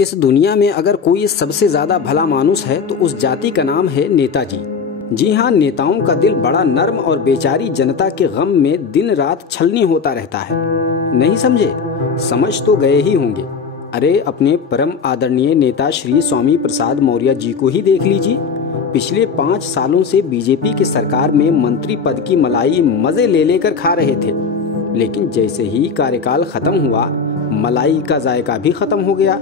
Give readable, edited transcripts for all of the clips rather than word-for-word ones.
इस दुनिया में अगर कोई सबसे ज्यादा भला मानुस है तो उस जाति का नाम है नेताजी। जी हाँ, नेताओं का दिल बड़ा नर्म और बेचारी जनता के गम में दिन रात छलनी होता रहता है। नहीं समझे? समझ तो गए ही होंगे। अरे अपने परम आदरणीय नेता श्री स्वामी प्रसाद मौर्य जी को ही देख लीजिए। पिछले 5 सालों से बीजेपी की सरकार में मंत्री पद की मलाई मजे ले लेकर खा रहे थे, लेकिन जैसे ही कार्यकाल खत्म हुआ मलाई का जायका भी खत्म हो गया।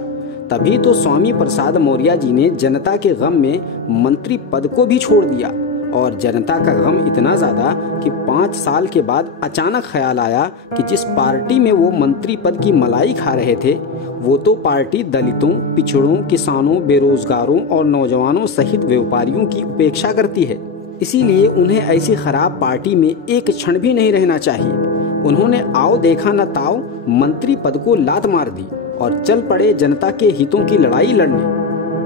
तभी तो स्वामी प्रसाद मौर्य जी ने जनता के गम में मंत्री पद को भी छोड़ दिया, और जनता का गम इतना ज्यादा कि 5 साल के बाद अचानक ख्याल आया कि जिस पार्टी में वो मंत्री पद की मलाई खा रहे थे वो तो पार्टी दलितों, पिछड़ों, किसानों, बेरोजगारों और नौजवानों सहित व्यापारियों की उपेक्षा करती है। इसीलिए उन्हें ऐसी खराब पार्टी में एक क्षण भी नहीं रहना चाहिए। उन्होंने आओ देखा न ताओ मंत्री पद को लात मार दी और चल पड़े जनता के हितों की लड़ाई लड़ने।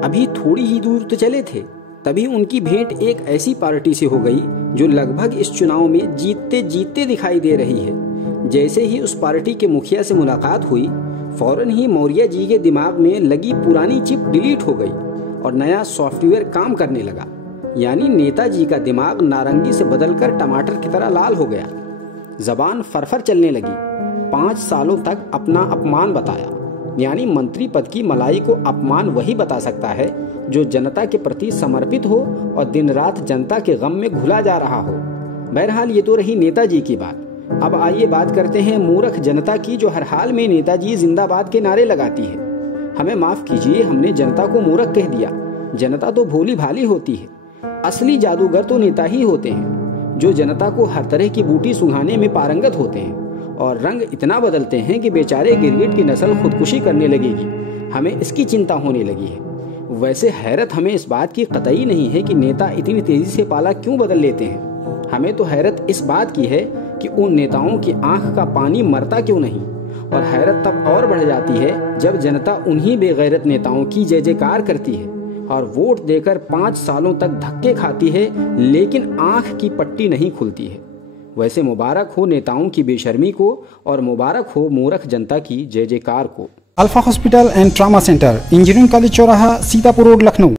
अभी थोड़ी ही दूर तो चले थे, तभी उनकी भेंट एक ऐसी पार्टी से हो गई जो लगभग इस चुनाव में जीतते जीतते दिखाई दे रही है। जैसे ही उस पार्टी के मुखिया से मुलाकात हुई, फौरन ही मौर्य जी के दिमाग में लगी पुरानी चिप डिलीट हो गई और नया सॉफ्टवेयर काम करने लगा। यानी नेताजी का दिमाग नारंगी से बदलकर टमाटर की तरह लाल हो गया। जबान फरफर चलने लगी। 5 सालों तक अपना अपमान बताया। यानी मंत्री पद की मलाई को अपमान वही बता सकता है जो जनता के प्रति समर्पित हो और दिन रात जनता के गम में घुला जा रहा हो। बहरहाल ये तो रही नेताजी की बात। अब आइए बात करते हैं मूर्ख जनता की, जो हर हाल में नेताजी जिंदाबाद के नारे लगाती है। हमें माफ कीजिए, हमने जनता को मूर्ख कह दिया। जनता तो भोली भाली होती है। असली जादूगर तो नेता ही होते हैं, जो जनता को हर तरह की बूटी सुंघाने में पारंगत होते हैं और रंग इतना बदलते हैं कि बेचारे गिरगिट की नस्ल खुदकुशी करने लगेगी। हमें इसकी चिंता होने लगी है। वैसे हैरत हमें इस बात की कतई नहीं है कि नेता इतनी तेजी से पाला क्यों बदल लेते हैं। हमें तो हैरत इस बात की है कि उन नेताओं की आंख का पानी मरता क्यों नहीं। और हैरत तब और बढ़ जाती है जब जनता उन्हीं बेगैरत नेताओं की जय जयकार करती है और वोट देकर 5 सालों तक धक्के खाती है, लेकिन आंख की पट्टी नहीं खुलती है। वैसे मुबारक हो नेताओं की बेशर्मी को और मुबारक हो मूर्ख जनता की जय जयकार को। Alpha hospital and trauma centre, engineering college चौराहा, सीतापुर रोड, लखनऊ।